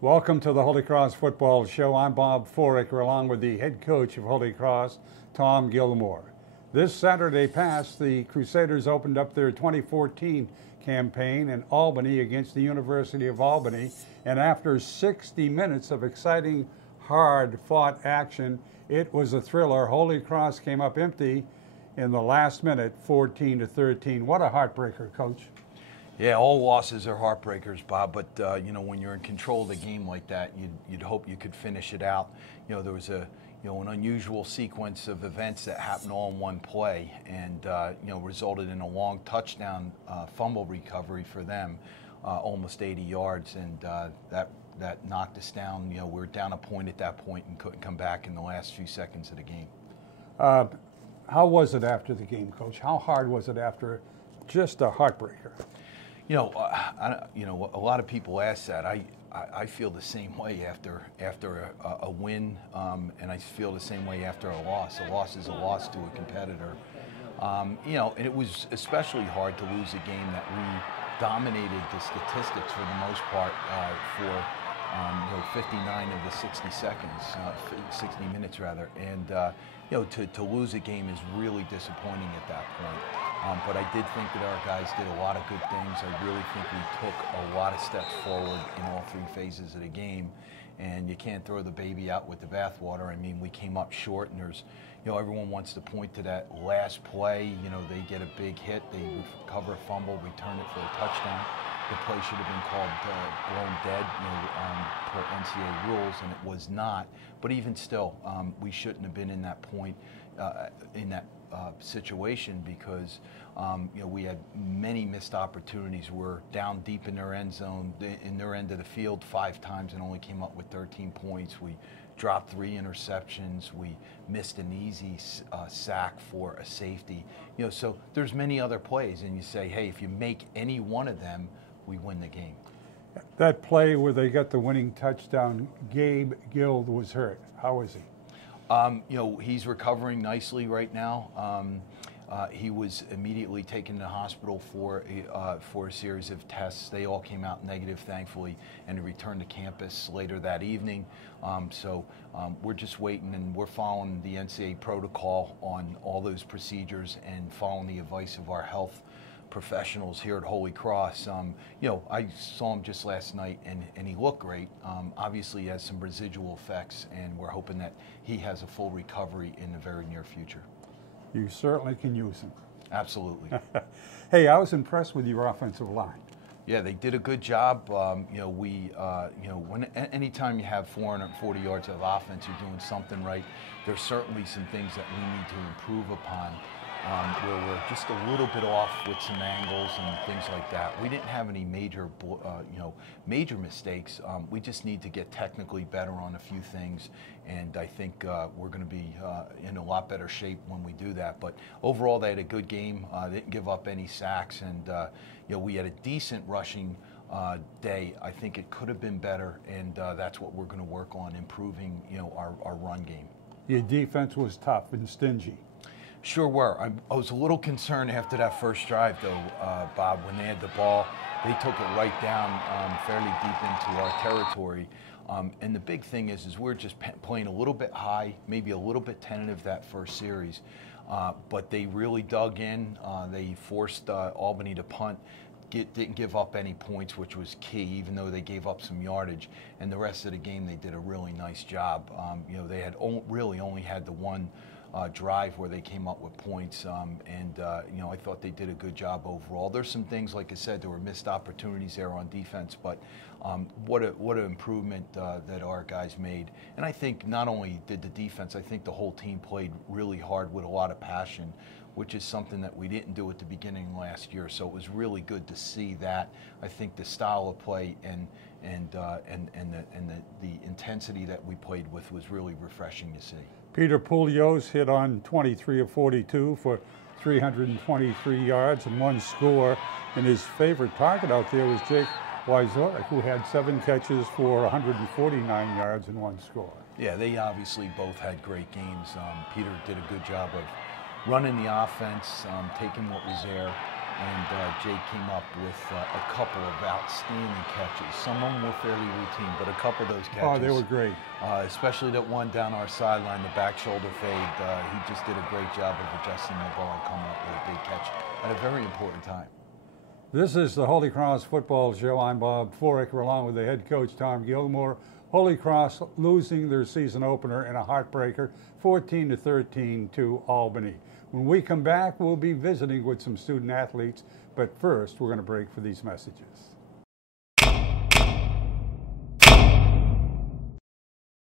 Welcome to the Holy Cross Football Show. I'm Bob Fouracre, along with the head coach of Holy Cross, Tom Gilmore. This Saturday past, the Crusaders opened up their 2014 campaign in Albany against the University of Albany, and after 60 minutes of exciting, hard-fought action, it was a thriller. Holy Cross came up empty in the last minute, 14-13. What a heartbreaker, Coach. Yeah, all losses are heartbreakers, Bob, but you know, when you're in control of the game like that, you'd hope you could finish it out. You know, there was an unusual sequence of events that happened all in one play, and resulted in a long touchdown fumble recovery for them, almost 80 yards, and that knocked us down. You know, we were down a point at that point and couldn't come back in the last few seconds of the game. How was it after the game, Coach? How hard was it after just a heartbreaker? You know, a lot of people ask that. I feel the same way after a win, and I feel the same way after a loss. A loss is a loss to a competitor. And it was especially hard to lose a game that we dominated the statistics for the most part for 59 of the 60 seconds, 60 minutes rather, and to lose a game is really disappointing at that point. But I did think that our guys did a lot of good things. I really think we took a lot of steps forward in all three phases of the game, and you can't throw the baby out with the bathwater. I mean, we came up short, and there's, everyone wants to point to that last play. They get a big hit, they recover a fumble, return it for a touchdown. The play should have been called blown dead, per NCAA rules, and it was not. But even still, we shouldn't have been in that point, in that situation, because we had many missed opportunities. We're down deep in their end zone, in their end of the field 5 times, and only came up with 13 points. We dropped 3 interceptions. We missed an easy sack for a safety. So there's many other plays, and you say, hey, if you make any one of them, we win the game. That play where they got the winning touchdown, Gabe Guild was hurt. How is he? He's recovering nicely right now. He was immediately taken to the hospital for a series of tests. They all came out negative, thankfully, and he returned to campus later that evening. We're just waiting, and we're following the NCAA protocol on all those procedures and following the advice of our health professionals here at Holy Cross. I saw him just last night, and he looked great. Obviously, he has some residual effects, and we're hoping that he has a full recovery in the very near future. You certainly can use him. Absolutely. Hey, I was impressed with your offensive line. Yeah, they did a good job. Anytime you have 440 yards of offense, you're doing something right. There's certainly some things that we need to improve upon, where we're just a little bit off with some angles and things like that. We didn't have any major mistakes. We just need to get technically better on a few things, and I think we're going to be in a lot better shape when we do that. But overall, they had a good game. They didn't give up any sacks, and we had a decent rushing day. I think it could have been better, and that's what we're going to work on, improving our run game. Your defense was tough and stingy. Sure were. I was a little concerned after that first drive, though, Bob. When they had the ball, they took it right down fairly deep into our territory. And the big thing is we're just playing a little bit high, maybe a little bit tentative that first series. But they really dug in. They forced Albany to punt. Didn't give up any points, which was key, even though they gave up some yardage. And the rest of the game, they did a really nice job. They had really only had the one drive where they came up with points, I thought they did a good job overall. There's some things, like I said, there were missed opportunities there on defense, but what an improvement that our guys made. And I think not only did the defense, I think the whole team played really hard with a lot of passion, which is something that we didn't do at the beginning last year. So it was really good to see that. I think the style of play and the intensity that we played with was really refreshing to see. Peter Pouliot hit on 23 of 42 for 323 yards and 1 score. And his favorite target out there was Jake Wyzorek, who had 7 catches for 149 yards and 1 score. Yeah, they obviously both had great games. Peter did a good job of running the offense, taking what was there. Jake came up with a couple of outstanding catches. Some of them were fairly routine, but a couple of those catches. Oh, they were great. Especially that one down our sideline, the back shoulder fade. He just did a great job of adjusting the ball and coming up with a big catch at a very important time. This is the Holy Cross Football Show. I'm Bob Fouracre, along with the head coach, Tom Gilmore. Holy Cross losing their season opener in a heartbreaker, 14-13 to Albany. When we come back, we'll be visiting with some student athletes, but first, we're going to break for these messages.